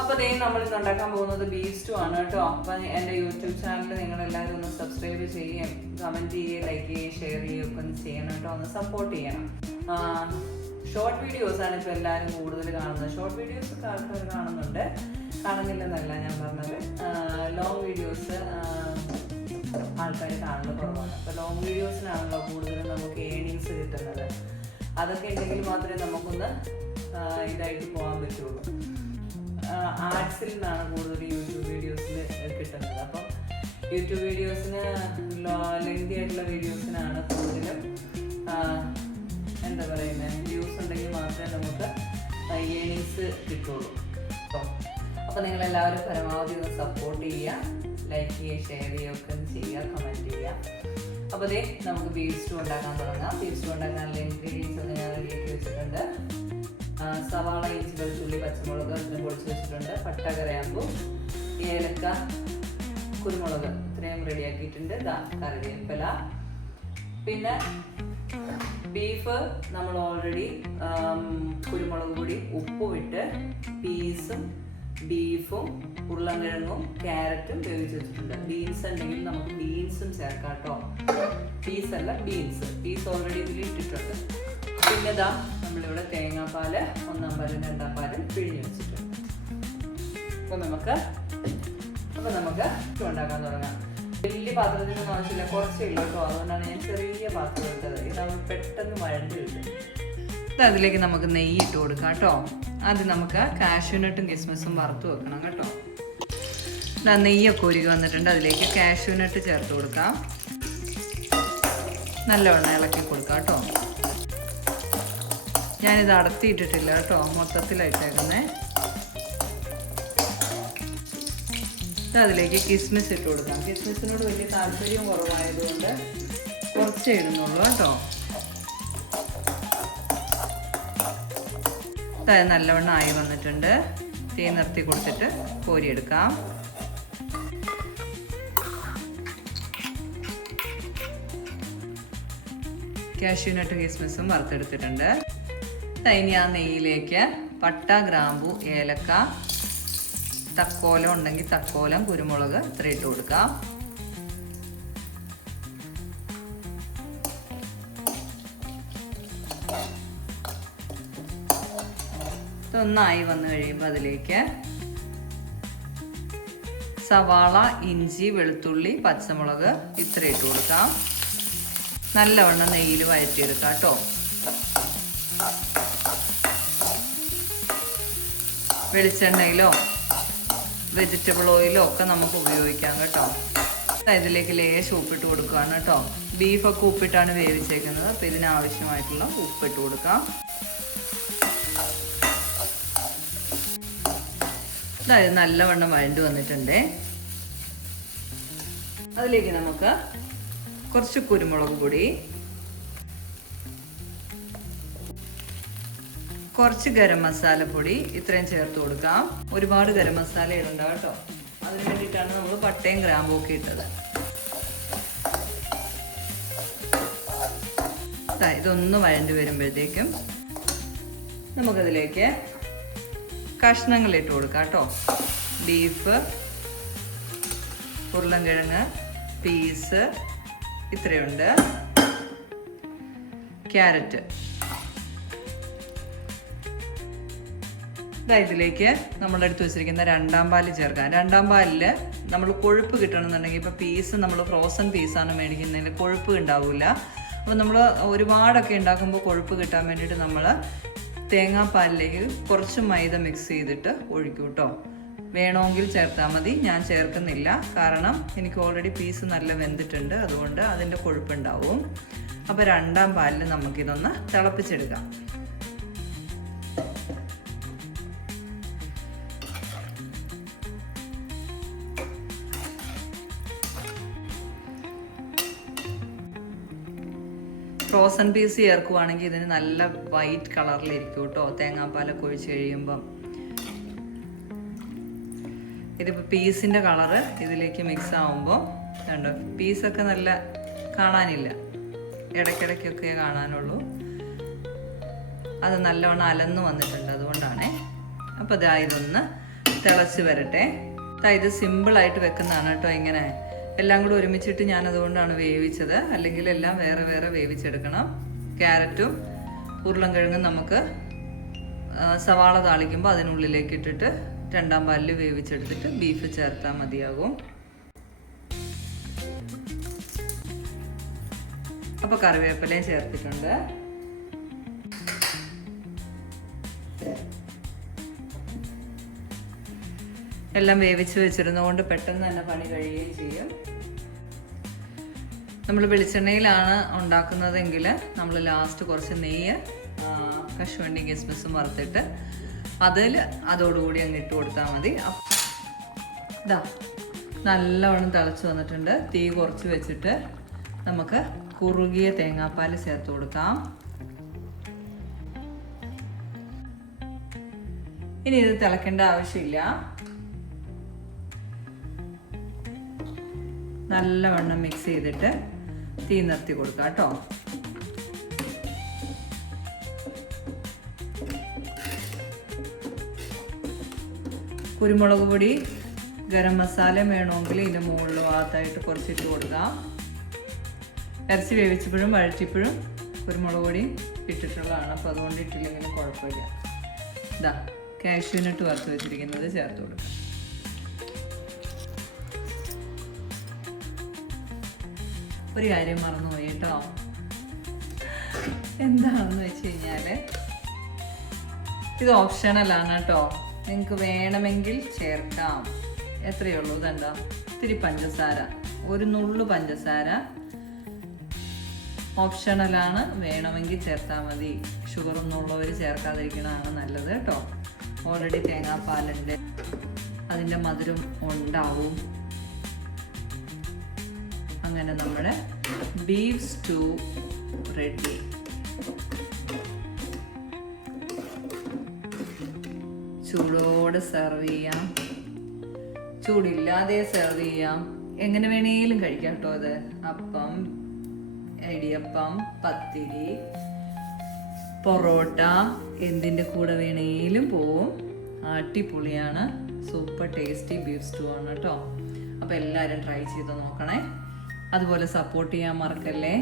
അപ്പോൾ ദേ നമ്മൾ ഇന്ന് ഉണ്ടാക്കാൻ പോകുന്നത് ബീഫ് സ്റ്റൂ ആണ് കേട്ടോ. അപ്പം എൻ്റെ യൂട്യൂബ് ചാനൽ നിങ്ങളെല്ലാവരും ഒന്ന് സബ്സ്ക്രൈബ് ചെയ്യുകയും കമൻറ്റ് ചെയ്യുകയും ലൈക്ക് ചെയ്യുകയും ഷെയർ ചെയ്യുകയും ഒക്കെ ഒന്ന് ചെയ്യണം കേട്ടോ, ഒന്ന് സപ്പോർട്ട് ചെയ്യണം. ഷോർട്ട് വീഡിയോസാണ് ഇപ്പോൾ എല്ലാവരും കൂടുതൽ കാണുന്നത്. ഷോർട്ട് വീഡിയോസ് ഒക്കെ ആൾക്കാർ കാണുന്നുണ്ട്, കാണുന്നില്ലെന്നല്ല ഞാൻ പറഞ്ഞത്. ലോങ് വീഡിയോസ് ആൾക്കാർ കാണുന്നത് കുറവാണ്. അപ്പോൾ ലോങ് വീഡിയോസിനാണല്ലോ കൂടുതലും നമുക്ക് ഏണിങ്സ് കിട്ടുന്നത്. അതൊക്കെ ഉണ്ടെങ്കിൽ മാത്രമേ നമുക്കൊന്ന് ഇതായിട്ട് പോകാൻ പറ്റുള്ളൂ. ആഡ്സിൽ നിന്നാണ് കൂടുതൽ യൂട്യൂബ് വീഡിയോസിൽ കിട്ടുന്നത്. അപ്പം യൂട്യൂബ് വീഡിയോസിന് ലെങ്തി ആയിട്ടുള്ള വീഡിയോസിനാണ് കൂടുതലും എന്താ പറയുന്നത്, വ്യൂസ് ഉണ്ടെങ്കിൽ മാത്രമേ നമുക്ക് ഏണിങ്സ് കിട്ടുള്ളൂ. അപ്പോൾ നിങ്ങളെല്ലാവരും പരമാവധി ഒന്ന് സപ്പോർട്ട് ചെയ്യുക, ലൈക്ക് ചെയ്യുക, ഷെയർ ചെയ്യുക, ഒക്കെ ഒന്ന് ചെയ്യുക, കമൻറ്റ് ചെയ്യുക. അപ്പോൾ അതേ നമുക്ക് ബീഫ് സ്റ്റൂ ഉണ്ടാക്കാൻ തുടങ്ങാം. ബീഫ് സ്റ്റൂ ഉണ്ടാക്കാനുള്ള ഇൻഗ്രീഡിയൻസ് ഒക്കെ ഞാൻ റെഡിയാക്കി വെച്ചിട്ടുണ്ട്. സവാള, ഇഞ്ചി, വെളുത്തുള്ളി, പച്ചമുളക് ഇത്രയും പൊടിച്ച് വെച്ചിട്ടുണ്ട്. പട്ട, ഗ്രാമ്പു, ഏലക്ക, കുരുമുളക് ഇത്രയും റെഡിയാക്കിയിട്ടുണ്ട്. കറിവേപ്പില. പിന്നെ ബീഫ് നമ്മൾ ഓൾറെഡി കുരുമുളക് പൊടി, ഉപ്പും ഇട്ട് പീസും ബീഫും ഉരുളൻകിഴങ്ങും ക്യാരറ്റും വേവിച്ച് വെച്ചിട്ടുണ്ട്. ബീൻസ് ഉണ്ടെങ്കിൽ നമുക്ക് ബീൻസും ചേർക്കാം കേട്ടോ. പീസല്ല, ബീൻസ്. പീസ് ഓൾറെഡി ഇതിൽ ഇട്ടിട്ടുണ്ട്. പിന്നെ ഇതാ നമ്മളിവിടെ തേങ്ങാപ്പാൽ, 1-ാം പാലും 2-ാം പാലും പിഴിഞ്ഞ് വെച്ചിട്ടുണ്ട്. അപ്പോൾ നമുക്ക് ഉണ്ടാക്കാൻ തുടങ്ങാം. വലിയ പാത്രത്തിനൊന്നും ആവശ്യമില്ല, കുറച്ചേ ഉള്ളൂ കേട്ടോ. അതുകൊണ്ടാണ് ഞാൻ ചെറിയ പാത്രം എടുത്തത്. ഇതാവുമ്പോൾ പെട്ടെന്ന് വഴണ്ട് കിട്ടും. അതിലേക്ക് നമുക്ക് നെയ്യ് ഇട്ട് കൊടുക്കാം കേട്ടോ. ആദ്യം നമുക്ക് കാഷ്യൂനട്ടും കിസ്മിസും വറുത്ത് വെക്കണം കേട്ടോ. നെയ്യൊക്കെ ഉരുകി വന്നിട്ടുണ്ട്. അതിലേക്ക് കാഷ്യൂനട്ട് ചേർത്ത് കൊടുക്കാം. നല്ലവണ്ണം ഇളക്കി കൊടുക്കാം കേട്ടോ. ഞാനിത് അടത്തിയിട്ടിട്ടില്ല കേട്ടോ, മൊത്തത്തിലായിട്ടേക്കുന്നേ. അതിലേക്ക് കിസ്മിസ് ഇട്ട് കൊടുക്കാം. കിസ്മിസിനോട് വലിയ താല്പര്യം കുറവായതുകൊണ്ട് കുറച്ചേ ഇടുന്നുള്ളൂ കേട്ടോ. നല്ലവണ്ണം ആയി വന്നിട്ടുണ്ട്. തീ നിർത്തി കൊടുത്തിട്ട് കോരിയെടുക്കാം. കാഷ്യൂനട്ട് കിസ്മിസും വറുത്തെടുത്തിട്ടുണ്ട്. ഇനി ആ നെയ്യിലേക്ക് പട്ട, ഗ്രാമ്പു, ഏലക്ക, തക്കോലം ഉണ്ടെങ്കിൽ തക്കോലം, കുരുമുളക് ഇത്ര ഇട്ട് കൊടുക്കാം. ഇതൊന്നായി വന്നു കഴിയുമ്പോൾ അതിലേക്ക് സവാള, ഇഞ്ചി, വെളുത്തുള്ളി, പച്ചമുളക് ഇത്ര ഇട്ട് കൊടുക്കാം. നല്ലവണ്ണം നെയ്യിൽ വഴറ്റിയെടുക്കാം കേട്ടോ. വെളിച്ചെണ്ണയിലോ വെജിറ്റബിൾ ഓയിലോ ഒക്കെ നമുക്ക് ഉപയോഗിക്കാം കേട്ടോ. ഇതിലേക്ക് ലേശം ഉപ്പിട്ട് കൊടുക്കുകയാണ് കേട്ടോ. ബീഫൊക്കെ ഉപ്പിട്ടാണ് വേവിച്ചേക്കുന്നത്. അപ്പോൾ ഇതിനാവശ്യമായിട്ടുള്ള ഉപ്പിട്ട് കൊടുക്കാം. അതായത് നല്ലവണ്ണം വഴണ്ട് വന്നിട്ടുണ്ട്. അതിലേക്ക് നമുക്ക് കുറച്ച് കുരുമുളക് പൊടി, കുറച്ച് ഗരം മസാലപ്പൊടി ഇത്രയും ചേർത്ത് കൊടുക്കാം. ഒരുപാട് ഗരം മസാല ഇടണ്ട കേട്ടോ. അതിന് വേണ്ടിയിട്ടാണ് നമ്മൾ പട്ടയും ഗ്രാമ്പും ഒക്കെ ഇട്ടത്. ഇതൊന്ന് വഴണ്ട് വരുമ്പോഴത്തേക്കും നമുക്കതിലേക്ക് കഷ്ണങ്ങൾ ഇട്ട് കൊടുക്കാം കേട്ടോ. ബീഫ്, ഉരുളൻകിഴങ്ങ്, പീസ് ഇത്രയുണ്ട്, ക്യാരറ്റ്. ഇതിലേക്ക് നമ്മളെടുത്ത് വെച്ചിരിക്കുന്ന 2-ാം പാല് ചേർക്കാം. 2-ാം പാലിൽ നമ്മൾ കൊഴുപ്പ് കിട്ടണമെന്നുണ്ടെങ്കിൽ, ഇപ്പോൾ പീസ് നമ്മൾ ഫ്രോസൺ പീസാണ് മേടിക്കുന്നതിൽ കൊഴുപ്പ് ഉണ്ടാവില്ല. അപ്പോൾ നമ്മൾ ഒരുപാടൊക്കെ ഉണ്ടാക്കുമ്പോൾ കൊഴുപ്പ് കിട്ടാൻ വേണ്ടിയിട്ട് നമ്മൾ തേങ്ങാപ്പാലിലേക്ക് കുറച്ച് മൈദ മിക്സ് ചെയ്തിട്ട് ഒഴിക്കും കേട്ടോ. വേണമെങ്കിൽ ചേർത്താൽ മതി, ഞാൻ ചേർക്കുന്നില്ല. കാരണം എനിക്ക് ഓൾറെഡി പീസ് നല്ല വെന്തിട്ടുണ്ട്, അതുകൊണ്ട് അതിൻ്റെ കൊഴുപ്പുണ്ടാവും. അപ്പോൾ 2-ാം പാലിൽ നമുക്കിതൊന്ന് തിളപ്പിച്ചെടുക്കാം. ഫ്രോസൺ പീസ് ചേർക്കുവാണെങ്കിൽ ഇതിന് നല്ല വൈറ്റ് കളറിലിരിക്കും കേട്ടോ, തേങ്ങാപ്പാലൊക്കെ ഒഴിച്ച് കഴിയുമ്പം. ഇതിപ്പോൾ പീസിൻ്റെ കളറ് ഇതിലേക്ക് മിക്സ് ആവുമ്പോൾ കണ്ടോ, പീസൊക്കെ നല്ല കാണാനില്ല, ഇടയ്ക്കിടയ്ക്കൊക്കെ കാണാനുള്ളൂ. അത് നല്ലവണ്ണം അലന്ന് വന്നിട്ടുണ്ട്, അതുകൊണ്ടാണ്. അപ്പോൾ ഇതൊന്ന് തിളച്ച് വരട്ടെ. ഇത് സിമ്പിളായിട്ട് വെക്കുന്നതാണ് കേട്ടോ. ഇങ്ങനെ എല്ലാം കൂടെ ഒരുമിച്ചിട്ട് ഞാൻ അതുകൊണ്ടാണ് വേവിച്ചത്, അല്ലെങ്കിൽ എല്ലാം വേറെ വേറെ വേവിച്ചെടുക്കണം. ക്യാരറ്റും ഉരുളൻകിഴങ്ങും നമുക്ക് സവാള താളിക്കുമ്പോൾ അതിനുള്ളിലേക്ക് ഇട്ടിട്ട് 2-ാം പാലിൽ വേവിച്ചെടുത്തിട്ട് ബീഫ് ചേർത്താൽ മതിയാകും. അപ്പോൾ കറിവേപ്പിലയും ചേർത്തിട്ടുണ്ട്. എല്ലാം വേവിച്ച് വെച്ചിരുന്നതുകൊണ്ട് പെട്ടെന്ന് തന്നെ പണി കഴിയുകയും ചെയ്യും. നമ്മൾ വെളിച്ചെണ്ണയിലാണ് ഉണ്ടാക്കുന്നതെങ്കിൽ നമ്മൾ ലാസ്റ്റ് കുറച്ച് നെയ്യ്, കശുവണ്ടി കിസ്മിസും വറുത്തിട്ട് അതോടുകൂടി അങ്ങ് ഇട്ട് കൊടുത്താൽ മതി. ഇതാ നല്ലവണ്ണം തിളച്ച് വന്നിട്ടുണ്ട്. തീ കുറച്ച് വെച്ചിട്ട് നമുക്ക് കുറുകിയ തേങ്ങാപ്പാൽ ചേർത്ത് കൊടുക്കാം. ഇനി ഇത് തിളക്കേണ്ട ആവശ്യമില്ല. നല്ലവണ്ണം മിക്സ് ചെയ്തിട്ട് തീ നിർത്തി കൊടുക്കാം കേട്ടോ. കുരുമുളക് പൊടി, ഗരം മസാല വേണമെങ്കിൽ ഇതിൻ്റെ മുകളിൽ ഭാഗത്തായിട്ട് കുറച്ചിട്ട് കൊടുക്കാം. ഇറച്ചി വേവിച്ചപ്പോഴും വഴറ്റിപ്പോഴും കുരുമുളക് പൊടി ഇട്ടിട്ടുള്ളതാണ്, അപ്പോൾ അതുകൊണ്ട് ഇട്ടില്ലെങ്കിലും കുഴപ്പമില്ല. ഇതാ കാഷ്യൂനട്ട് വറുത്ത് വെച്ചിരിക്കുന്നത് ചേർത്ത് കൊടുക്കാം. ഒരു കാര്യം മറന്നുപോയി കേട്ടോ. എന്താണെന്ന് വെച്ച് കഴിഞ്ഞാൽ ഇത് ഓപ്ഷണലാണ് കേട്ടോ. നിങ്ങൾക്ക് വേണമെങ്കിൽ ചേർക്കാം. എത്രയേ ഉള്ളൂ. ഇതെന്താ ഇത്തിരി പഞ്ചസാര, ഒരു നുള്ളു പഞ്ചസാര ഓപ്ഷണലാണ്. വേണമെങ്കിൽ ചേർത്താൽ മതി. ഷുഗറൊന്നും ഉള്ളവർ ചേർക്കാതിരിക്കണതാണ് നല്ലത് കേട്ടോ. ഓൾറെഡി തേങ്ങാപ്പാലുണ്ട്, അതിൻ്റെ മധുരം ഉണ്ടാവും. അങ്ങനെ നമ്മുടെ ബീഫ് സ്റ്റൂ റെഡി. ചൂടോടെ സെർവ് ചെയ്യാം, ചൂടില്ലാതെ സെർവ് ചെയ്യാം, എങ്ങനെ വേണേലും കഴിക്കാം കേട്ടോ. അത് അപ്പം, ഇടിയപ്പം, പത്തിരി, പൊറോട്ട, എന്തിൻ്റെ കൂടെ വേണേലും പോവും. അടിപൊളിയാണ്. സൂപ്പർ ടേസ്റ്റി ബീഫ് സ്റ്റൂ ആണ് കേട്ടോ. അപ്പോൾ എല്ലാവരും ട്രൈ ചെയ്ത് നോക്കണേ. അതുപോലെ സപ്പോർട്ട് ചെയ്യാൻ മറക്കല്ലേ.